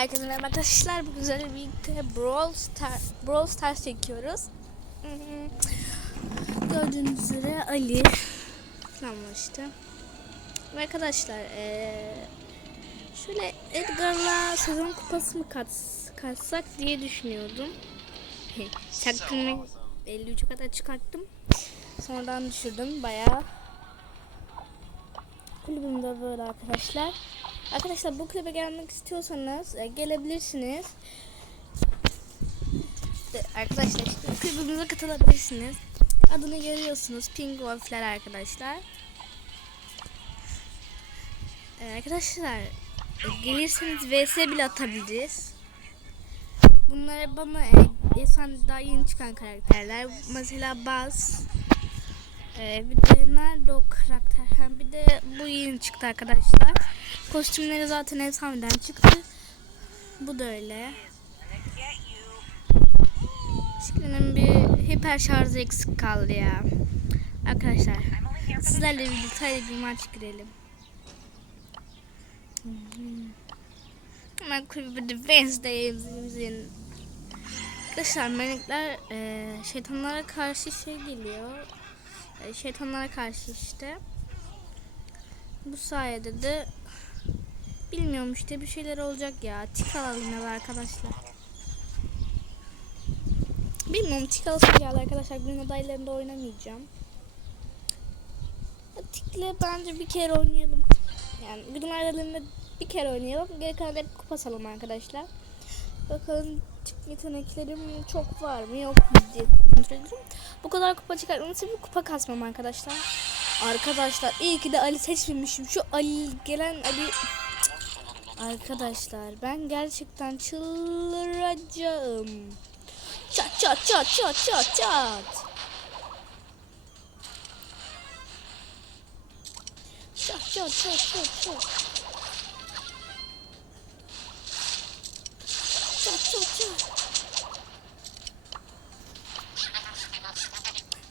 Herkese merhaba arkadaşlar. Bugün sizlerle birlikte Brawl, Star, Brawl Stars çekiyoruz. Gördüğünüz üzere Ali. Ve arkadaşlar eee, şöyle Edgar'la sezon kupası mı kat, katsak diye düşünüyordum. Çaktım 53'e kadar çıkarttım. Sonradan düşürdüm bayağı. Kulübümde böyle arkadaşlar. Arkadaşlar bu kulübe gelmek istiyorsanız e, gelebilirsiniz. De, arkadaşlar işte kulübümüze katılabilirsiniz. Adını görüyorsunuz. Pink Wolf'ler arkadaşlar. E, arkadaşlar e, gelirseniz VS bile atabiliriz. Bunlar bana e, efsane daha yeni çıkan karakterler. Mesela Buzz. Ee, bir de nerede o karakter? Ha, bir de bu yeni çıktı arkadaşlar. Kostümleri zaten efsaneden çıktı. Bu da öyle. Şiklinin bir hiper şarjı eksik kaldı ya. Arkadaşlar sizlerle bir detaylı bir maç girelim. Hemen kulübü Wednesday'imizin Arkadaşlar melekler e, şeytanlara karşı şey geliyor. E, şeytanlara karşı işte. Bu sayede de bilmiyorum işte bir şeyler olacak ya. Tik alalım ya arkadaşlar. Bilmiyorum tik alasım geldi arkadaşlar. Gün adaylarında oynamayacağım. Ya, Tikle bence bir kere oynayalım. Yani gün adaylarında bir kere oynayalım. Geri kalan hep kupa salım arkadaşlar. Bakalım tik yeteneklerim çok var mı yok mu diye kontrol edeceğim. Bu kadar kupa çıkartmam bir kupa kasmam arkadaşlar. Arkadaşlar iyi ki de Ali seçmemişim. Şu Ali gelen Ali Arkadaşlar ben gerçekten çıldıracağım. Çat çat çat çat çat. Çat çat çat çat çat. Çat çat çat.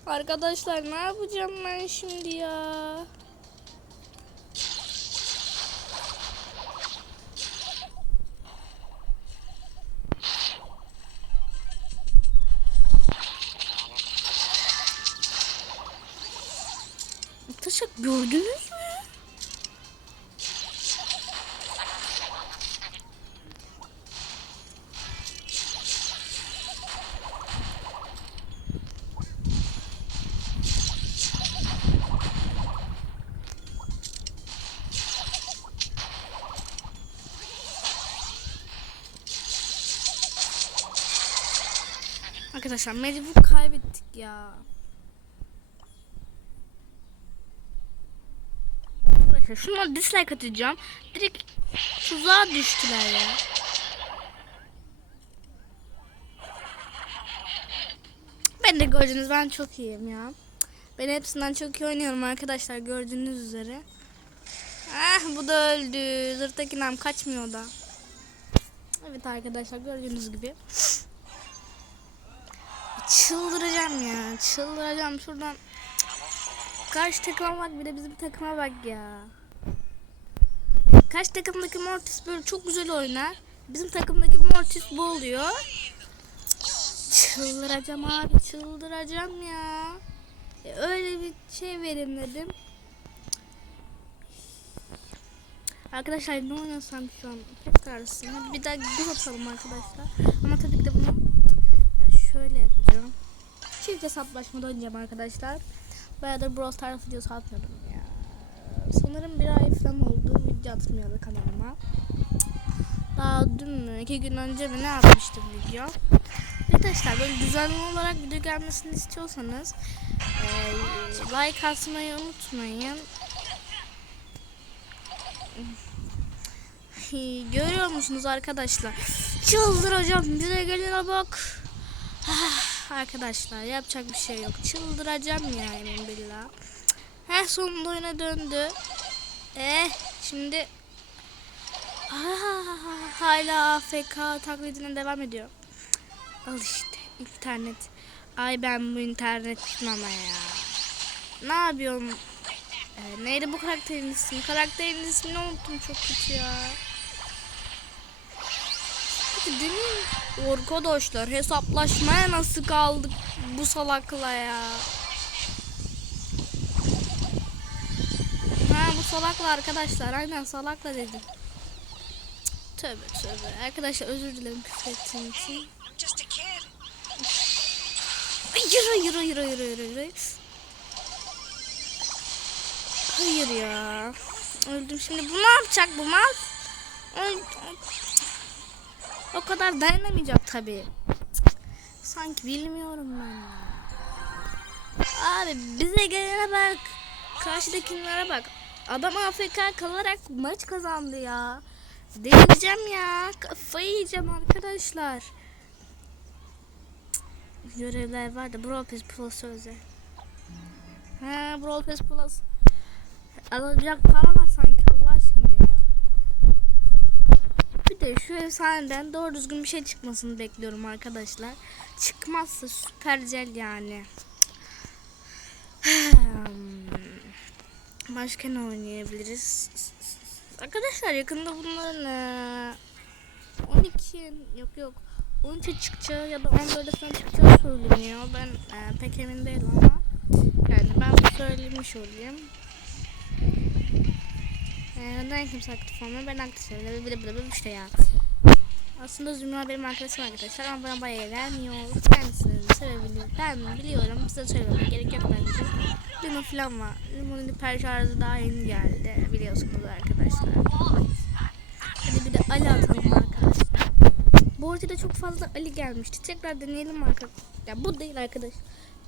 Arkadaşlar ne yapacağım ben şimdi ya? Arkadaşlar gördünüz mü? Arkadaşlar mecbur kaybettik ya. Arkadaşlar şuna dislike atacağım. Direkt tuzağa düştüler ya. Ben de gördünüz ben çok iyiyim ya. Ben hepsinden çok iyi oynuyorum arkadaşlar gördüğünüz üzere. Ah bu da öldü. Zırttaki nam kaçmıyor da. Evet arkadaşlar gördüğünüz gibi. Çıldıracağım ya. Çıldıracağım şuradan. Karşı takıma bak bir de bizim takıma bak ya. Karşı takımdaki Mortis böyle çok güzel oynar. Bizim takımdaki Mortis bu oluyor. Çıldıracağım abi çıldıracağım ya. E, öyle bir şey verin dedim. Arkadaşlar ne oynasam şu an pek kararsın. Hadi bir daha bir atalım arkadaşlar. Ama tabii ki de bunu. Çift hesaplaşmada oynayacağım arkadaşlar. Bayağıdır Brawl Stars videosu atmıyordum ya. Sanırım bir ay falan oldu video atmıyordu kanalıma. Daha dün mü iki gün önce mi ne yapmıştım video. Arkadaşlar böyle düzenli olarak video gelmesini istiyorsanız e, like atmayı unutmayın. Görüyor musunuz arkadaşlar? Çıldıracağım. Bize gelene bak. Arkadaşlar yapacak bir şey yok. Çıldıracağım ya emin billah. Heh sonunda oyuna döndü. Eh şimdi ah, hala AFK taklidine devam ediyor. Al işte internet. Ay ben bu internetim ama ya. Ne yapıyorum? Ee, neydi bu karakterin ismi? Karakterin ismini unuttum çok kötü ya. İşte demin arkadaşlar hesaplaşmaya nasıl kaldık bu salakla ya. Ha bu salakla arkadaşlar aynen salakla dedim. Tövbe tövbe. Arkadaşlar özür dilerim küfür ettiğim için. Hayır hayır hayır hayır hayır hayır. Hayır ya. Öldüm şimdi. Bu ne yapacak bu mal? Öl- O kadar dayanamayacak tabii. Sanki bilmiyorum ben. Abi bize gelene bak. Karşıdakilere bak. Adam AFK kalarak maç kazandı ya. Delireceğim ya. Kafayı yiyeceğim arkadaşlar. Görevler var da Brawl Pass Plus özel. Ha Brawl Pass Plus. Alacak para var sanki Allah aşkına ya. Bir de şu efsaneden doğru düzgün bir şey çıkmasını bekliyorum arkadaşlar. Çıkmazsa süper güzel yani. Başka ne oynayabiliriz? Arkadaşlar yakında bunların eee, 12 yok yok 13'e çıkacağı ya da 14'e falan çıkacağı söyleniyor. Ben eee, pek emin değilim ama yani ben söylemiş olayım. Ee, neden kimse aktif olmuyor? Ben aktif de bir de bir işte ya. Aslında Zümra benim arkadaşım arkadaşlar ama bana bayağı gelmiyor. Kendisini sevebilir. Ben biliyorum. Size söylememe gerek yok bence. Limo falan var. Limonun hiper şarjı daha yeni geldi. Biliyorsunuz arkadaşlar. Hadi bir de Ali atalım arkadaşlar. Bu ortada çok fazla Ali gelmişti. Tekrar deneyelim arkadaşlar. Ya bu değil arkadaş.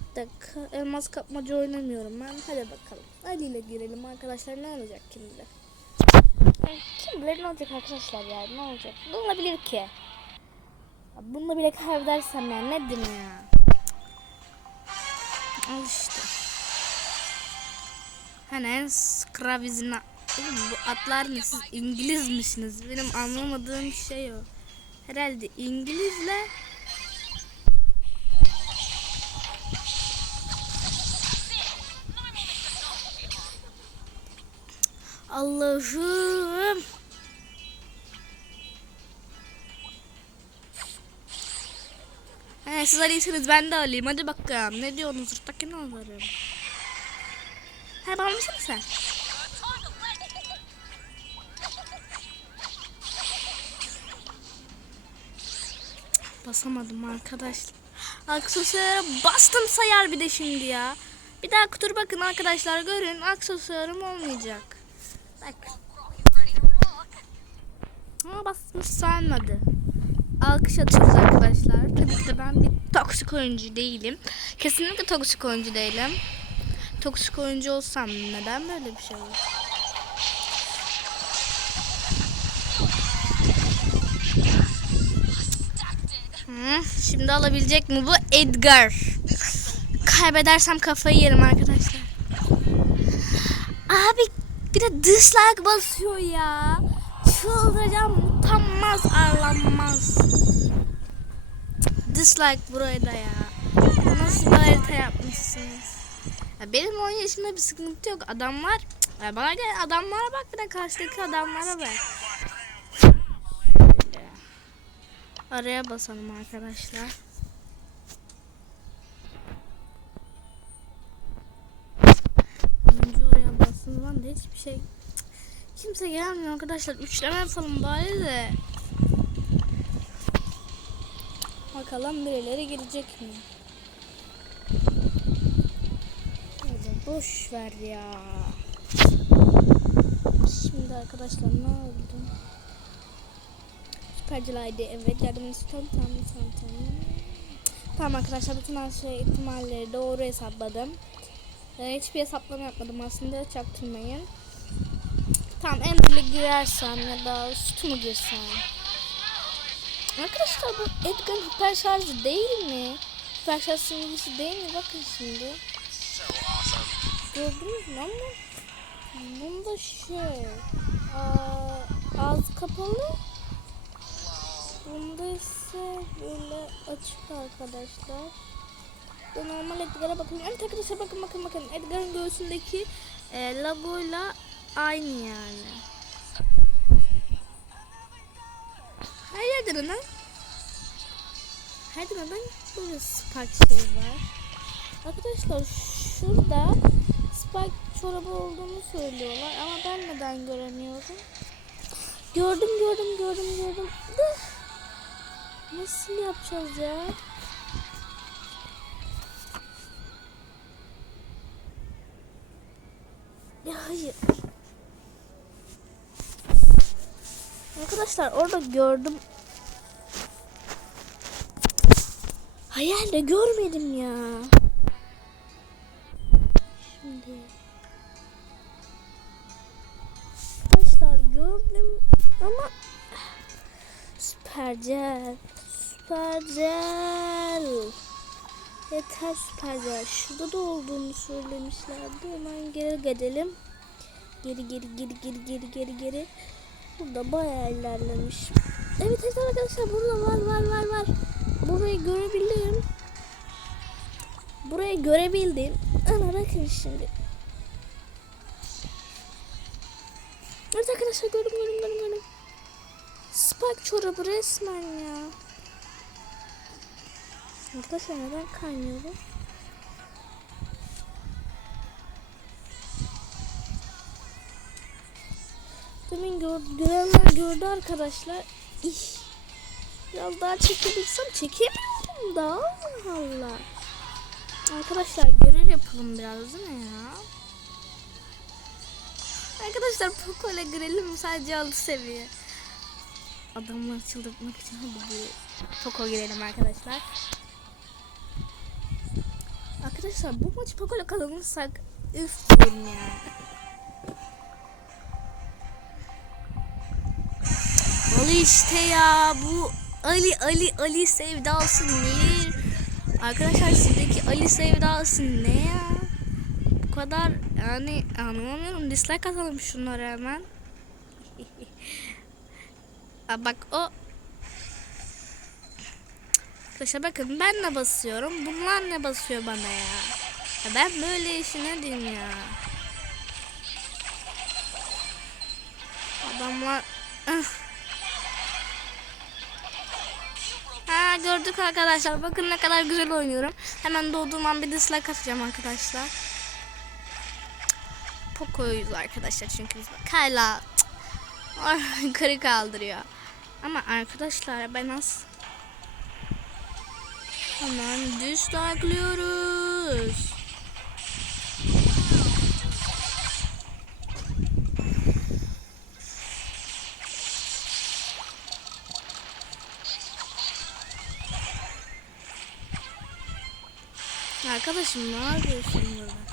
Bir dakika. Elmas kapmaca oynamıyorum ben. Hadi bakalım. Ali ile girelim arkadaşlar. Ne olacak. Yani kim bilir ne olacak arkadaşlar ya. Ne olacak? Ne olabilir ki? Bununla bile kaybedersem ya. Ne diyeyim ya. Al işte. Hani skravizina. Bu atlar ne? Siz İngiliz misiniz? Benim anlamadığım şey o. Herhalde İngilizle Allah'ım. He, siz Ali'siniz ben de Ali'yim. Hadi bakalım. Ne diyorsunuz? Zırttakini alırım. He bana mısın sen? Basamadım arkadaşlar. Aksesuarı bastım sayar bir de şimdi ya. Bir daha kutur bakın arkadaşlar görün aksesuarım olmayacak. Bak. Ama basmış saymadı. Alkış atıyoruz arkadaşlar. Tabii ki de ben bir toksik oyuncu değilim. Kesinlikle toksik oyuncu değilim. Toksik oyuncu olsam neden böyle bir şey olur? Şimdi alabilecek mi bu Edgar? Kaybedersem kafayı yerim arkadaşlar. Abi bir de dislike basıyor ya. Çıldıracağım utanmaz arlanmaz. Dislike buraya da ya. Nasıl bir harita yapmışsınız? Ya benim oynayışımda bir sıkıntı yok. Adamlar ya bana gel adamlara bak bir de karşıdaki adamlara bak. Araya basalım arkadaşlar. Zaman da hiçbir şey kimse gelmiyor arkadaşlar. Üçleme yapalım bari de. Bakalım birileri gelecek mi? Boş ver ya. Şimdi arkadaşlar ne oldu? Süpercilaydı evet yardımınız tam tam tam tam. Tamam arkadaşlar bütün her şey ihtimalleri doğru hesapladım. Ee, hiçbir hesaplama yapmadım aslında çaktırmayın. Tamam Ender'le girersem ya da sütü mü girsem? Arkadaşlar bu Edgar'ın hiper şarjı değil mi? Hiper şarj simgesi değil mi? Bakın şimdi. Gördünüz mü ama bunda şey aa, ağzı kapalı bunda ise böyle açık arkadaşlar. Bu normal Edgar'a bakın. Evet arkadaşlar bakın bakın bakın. Edgar'ın göğsündeki e, logoyla aynı yani. Hayırdır lan? Haydi neden böyle spark şey var? Arkadaşlar şurada spike çorabı olduğunu söylüyorlar ama ben neden göremiyorum? Gördüm gördüm gördüm gördüm. Nasıl yapacağız ya? Ya hayır. Arkadaşlar orada gördüm. Hayal de görmedim ya. Şimdi. Arkadaşlar gördüm ama süpercel. Süpercel. Yeter süpercel. Şurada da olduğunu söylemişlerdi. Hemen geri gidelim. Geri geri geri geri geri geri geri. Burada bayağı ilerlemiş. Evet evet arkadaşlar burada var var var var. Burayı görebildim. Burayı görebildim. Ama bakın şimdi. Evet arkadaşlar gördüm gördüm gördüm gördüm. Spike çorabı resmen ya. Arkadaşlar neden kaynıyor bu? Demin gör, gördü arkadaşlar. İh. Biraz daha çekebilsem çekemiyorum da. Allah Allah. Arkadaşlar görev yapalım biraz değil mi ya? Arkadaşlar Poco ile Grel'im sadece 6 seviye. Adamları çıldırtmak için hadi bir Poco girelim arkadaşlar. Arkadaşlar bu maç Poco ile kazanırsak üf diyorum ya. Ali işte ya bu Ali Ali Ali sevdası ne? Arkadaşlar sizdeki Ali sevdası ne ya? Bu kadar yani anlamıyorum. Dislike atalım şunlara hemen. Aa, bak o Arkadaşlar bakın ben ne basıyorum. Bunlar ne basıyor bana ya? ya ben böyle işine diyeyim ya. Adamlar Ah. Ha gördük arkadaşlar. Bakın ne kadar güzel oynuyorum. Hemen doğduğum an bir dislike atacağım arkadaşlar. Poco'yuz arkadaşlar çünkü biz bak yukarı kaldırıyor. Ama arkadaşlar ben az hemen dislike'lıyoruz. Arkadaşım ne yapıyorsun burada?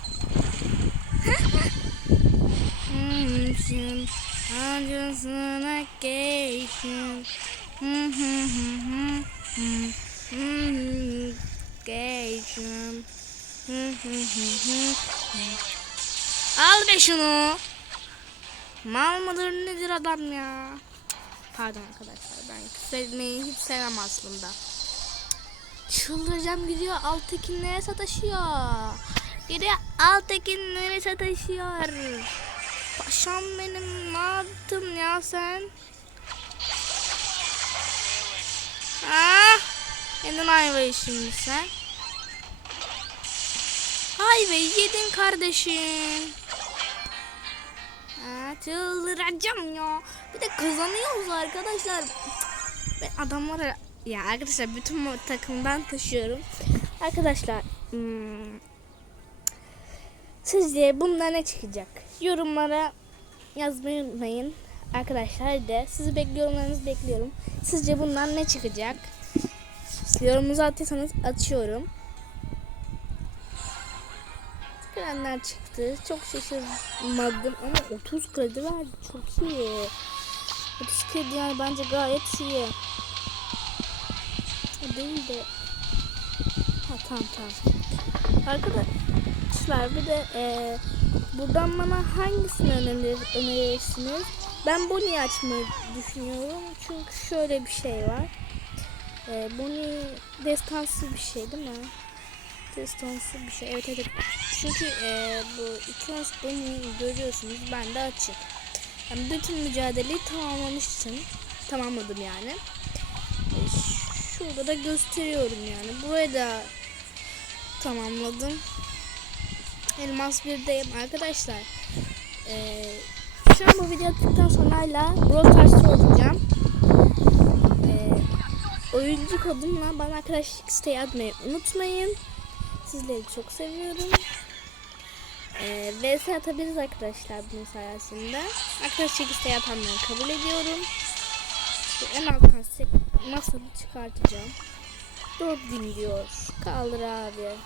Acısına geçin. Hı hı Al be şunu. Mal mıdır nedir adam ya? Pardon arkadaşlar ben küfretmeyi hiç sevmem aslında. Çıldıracağım gidiyor Altekin nereye sataşıyor? Gidiyor Altekin nereye sataşıyor? Paşam benim ne yaptın ya sen? Ah! Yedin ayvayı şimdi sen. Ayvayı yedin kardeşim. Çıldıracağım ya. Bir de kazanıyoruz arkadaşlar. Ben adamlara ya arkadaşlar bütün takımdan taşıyorum. Arkadaşlar hmm, sizce bundan ne çıkacak? Yorumlara yazmayı unutmayın. Arkadaşlar de sizi bekliyorum, yorumlarınızı bekliyorum. Sizce bundan ne çıkacak? Yorumunuzu atıyorsanız açıyorum. Gelenler çıktı. Çok şaşırmadım ama 30 kredi verdi. Çok iyi. 30 kredi yani bence gayet iyi. Değil de ha tamam tamam arkadaşlar bir de e, buradan bana hangisini önerir, önerirsiniz ben Bonnie açmayı düşünüyorum çünkü şöyle bir şey var e, Bonnie destansı bir şey değil mi destansı bir şey evet evet çünkü e, bu Iklas Bonnie'yi görüyorsunuz ben de açık yani bütün mücadeleyi tamamlamıştım tamamladım yani e, Şurada da gösteriyorum yani. Burayı da tamamladım. Elmas 1'deyim arkadaşlar. Ee, şu an bu video attıktan sonra hala olacağım. Ee, oyuncu kodumla bana arkadaşlık isteği atmayı unutmayın. Sizleri çok seviyorum. Ee, VS atabiliriz arkadaşlar bunun sayesinde. Arkadaşlık isteği atanları kabul ediyorum. Şu en alttan masalı çıkartacağım. 4 gün diyor. Kaldır abi.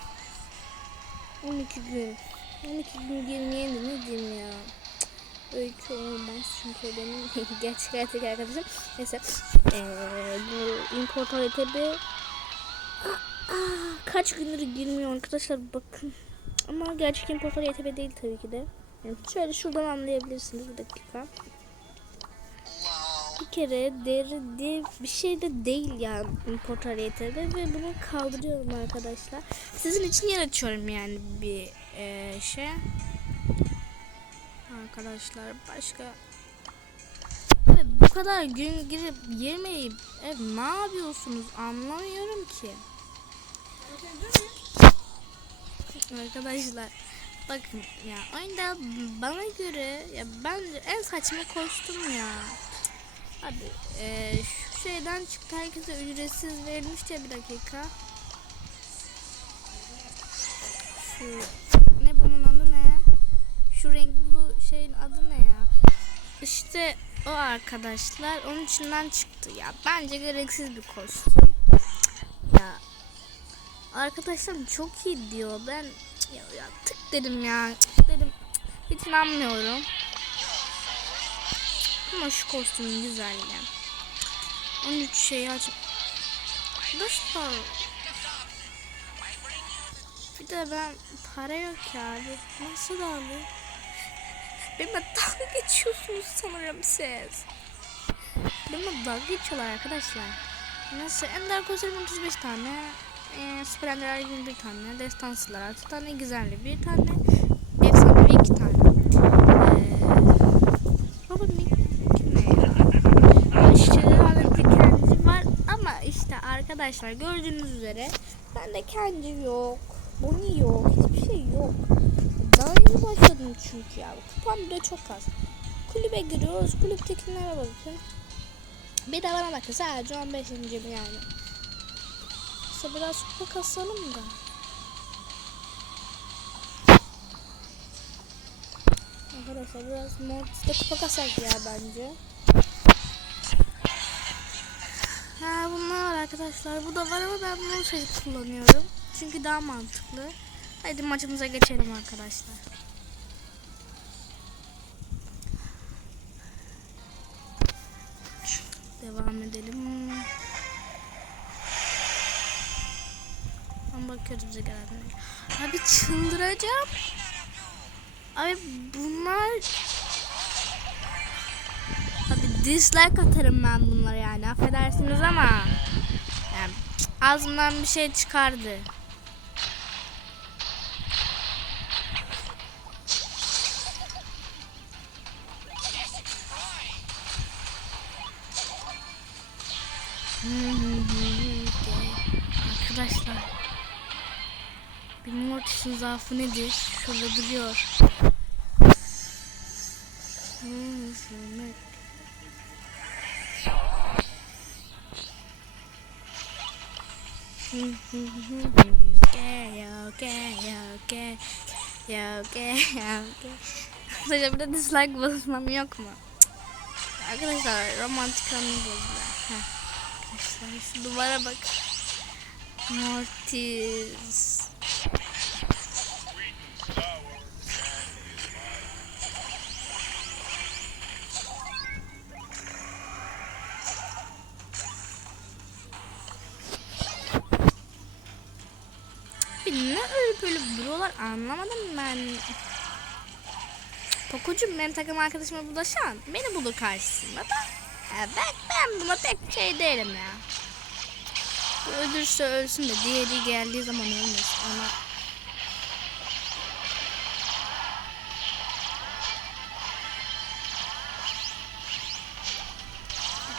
12 gün. 12 gün girmeyen de ne diyeyim ya. Öykü olmaz çünkü benim gerçek hayattaki arkadaşım. Neyse. Ee, bu import haritede kaç gündür girmiyor arkadaşlar bakın. Ama gerçek import haritede değil tabii ki de. Yani şöyle şuradan anlayabilirsiniz bir dakika. Bir kere deri diye bir şey de değil yani import haritede ve bunu kaldırıyorum arkadaşlar. Sizin için yer açıyorum yani bir e, şey. Arkadaşlar başka bu kadar gün girip girmeyip e, ne yapıyorsunuz anlamıyorum ki. Arkadaşlar bakın ya oyunda bana göre ya bence en saçma kostüm ya. Abi e, şu şeyden çıktı herkese ücretsiz verilmişti ya bir dakika. Şu ne bunun adı ne? Şu renkli şeyin adı ne ya? İşte o arkadaşlar onun içinden çıktı ya. Bence gereksiz bir kostüm. Arkadaşlarım çok iyi diyor. Ben ya, ya tık dedim ya. Tık dedim. Hiç inanmıyorum. Ama şu kostüm güzel ya. 13 şeyi aç. Arkadaşlar. Bir de ben para yok ya. Nasıl abi? Benimle dalga geçiyorsunuz sanırım siz. Benimle dalga geçiyorlar arkadaşlar. Nasıl? Ender Kozer'in 35 tane. E, Süper Ender 21 tane. Destansılar 6 tane. Gizemli 1 tane. Efsanevi 2 tane. Eee Baba ne ya? İşte lanetli kendi var ama işte arkadaşlar gördüğünüz üzere bende kendi yok. Boni yok. Hiçbir şey yok. Daha yeni başladım çünkü ya. Kupam bile çok az. Kulübe giriyoruz. Kulüptekilere bakın. Bir de bana bakın sadece 15. mi yani. İşte biraz kupa kasalım da. Arkadaşlar biraz Mortis'te kupa kasak ya bence. Ha bunlar var arkadaşlar. Bu da var ama ben bunu şey kullanıyorum. Çünkü daha mantıklı. Hadi maçımıza geçelim arkadaşlar. Devam edelim. Bize gelenlere. Abi çıldıracağım. Abi bunlar Abi dislike atarım ben bunlara yani affedersiniz ama yani ağzımdan bir şey çıkardı. Zaafı nedir? Şurada duruyor. Arkadaşlar burada dislike basmam yok mu? Arkadaşlar romantik anı bozdu. Heh. Arkadaşlar şu duvara bak. Mortis. Ben. Pokucum benim takım arkadaşıma bulaşan beni bulur karşısında da. Ya ben, ben buna pek şey değilim ya. Ölürse ölsün de diğeri geldiği zaman ölmesin. Ona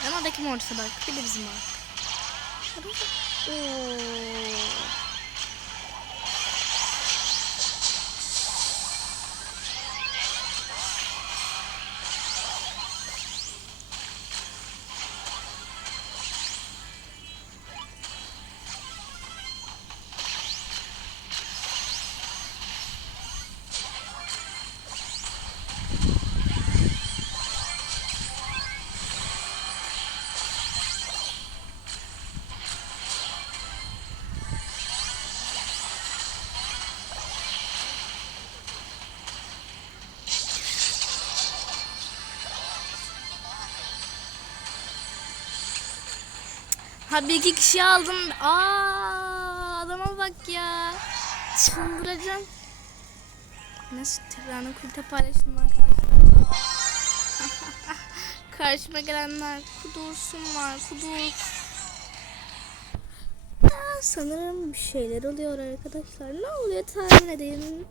Ama oradaki mortise bak. Bir de bizim bak. Oo. Ha bir iki kişi aldım. Aa adama bak ya. Çıldıracağım. Nasıl tekrarını kulte paylaştım arkadaşlar. Karşıma gelenler kudursunlar kudur. Aa, sanırım bir şeyler oluyor arkadaşlar. Ne oluyor tahmin edin.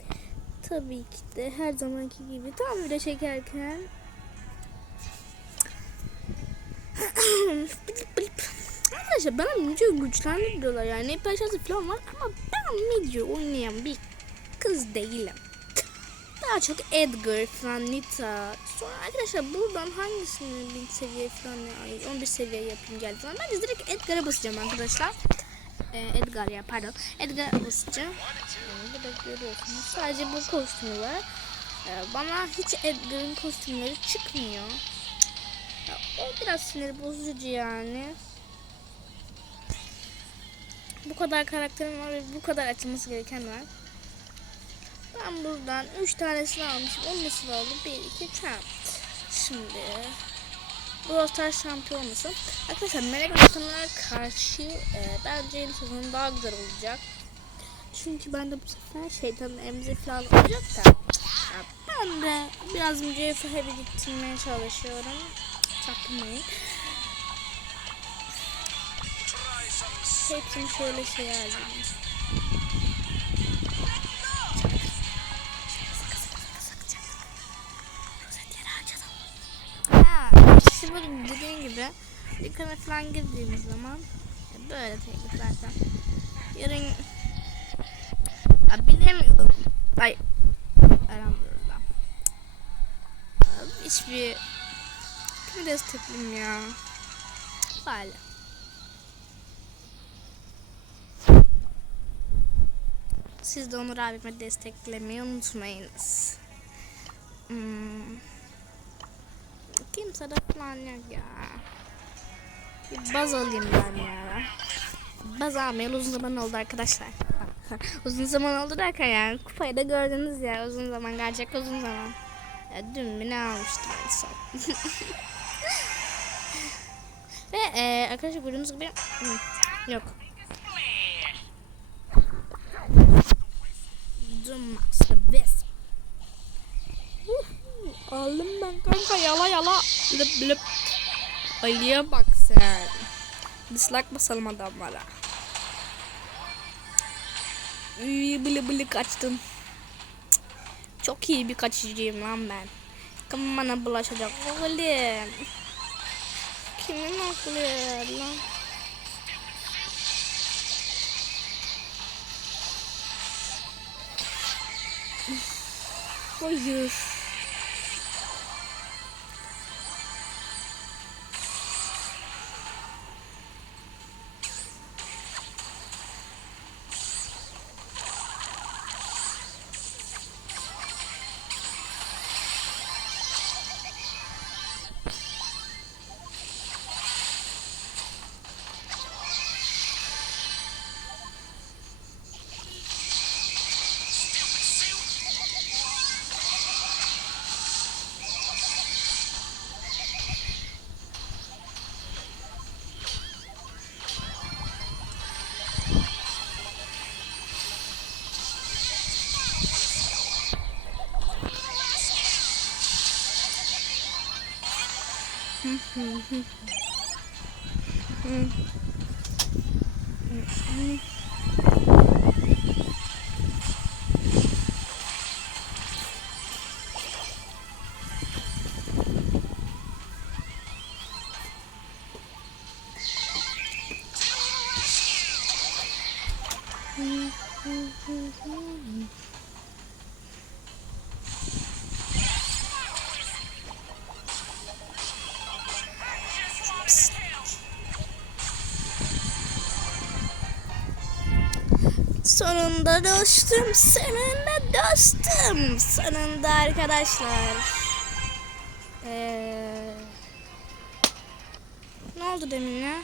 Tabii ki de her zamanki gibi tam video çekerken. Arkadaşlar bana video güçlendiriyorlar yani hep aşağısı falan var ama ben video oynayan bir kız değilim. Daha çok Edgar falan Nita. Sonra arkadaşlar buradan hangisini bir seviye falan ay 11 seviye yapayım geldi zaman. Ben direkt Edgar'a basacağım arkadaşlar. Ee, Edgar ya pardon. Edgar'a basacağım. Ee, burada görüyorsunuz. Sadece bu kostümü var. Ee, bana hiç Edgar'ın kostümleri çıkmıyor. Ya, o biraz sinir bozucu yani. Bu kadar karakterim var ve bu kadar açılması gereken var. Ben buradan 3 tanesini almışım. Onun nasıl oldu? 1, 2, 3, Şimdi Brawl Stars şampiyonası. Arkadaşlar Melek Usta'na karşı e, bence yeni sezon daha güzel olacak. Çünkü ben de bu sefer şeytanın emzi falan olacak da. Ben de biraz mücevher biriktirmeye çalışıyorum. Çaktırmayın. Hepsini şöyle şey. Ha, işte böyle dediğim gibi dükkana falan girdiğimiz zaman böyle teknik zaten. Yarın ya bilemiyorum. Ay. Elhamdülillah. Hiçbir kimi destekleyeyim ya. Böyle. Siz de Onur abime desteklemeyi unutmayınız. Hmm. Kimse de falan yok ya. Bir baz alayım ben ya. Baz almayalı uzun zaman oldu arkadaşlar. uzun zaman oldu derken yani kupayı da gördünüz ya uzun zaman gerçek uzun zaman. Ya dün mü ne almıştım en son. Ve e, arkadaşlar gördüğünüz gibi Hı, yok. Durmaz best. Aldım ben kanka yala yala. Lüp lüp. Ayıya bak sen. Dislike basalım adamlara. Üy, bılı bılı kaçtım. Çok iyi bir kaçıcıyım lan ben. Kim bana bulaşacak oğlum? Kimin ya lan? Hayır. 嗯 Sonunda dostum, sonunda dostum. Sonunda arkadaşlar. Ee, ne oldu demin ya?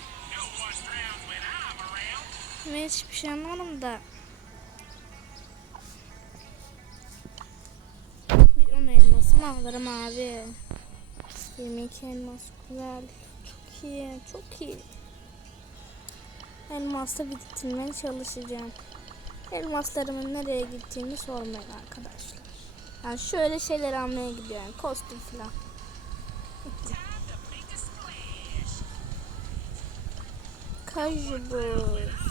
Ben hiçbir şey anlamadım da. Bir on elmasımı alırım abi. 22 elmas güzel. Çok iyi, çok iyi. Elmasla bitirmeye çalışacağım. Elmaslarımın nereye gittiğini sormayın arkadaşlar. Yani şöyle şeyler almaya gidiyorum. Kostüm falan. Kaju buz.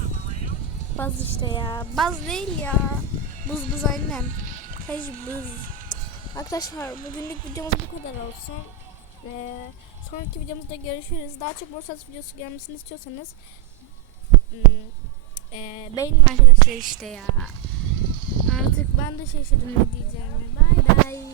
Baz işte ya. Baz değil ya. Buz buz aynen. Kaju buz. Arkadaşlar bugünlük videomuz bu kadar olsun. Ee, sonraki videomuzda görüşürüz. Daha çok borsat videosu gelmesini istiyorsanız hmm, e, beğenin arkadaşlar işte ya. Artık ben de şaşırdım ne diyeceğimi. Bay bay.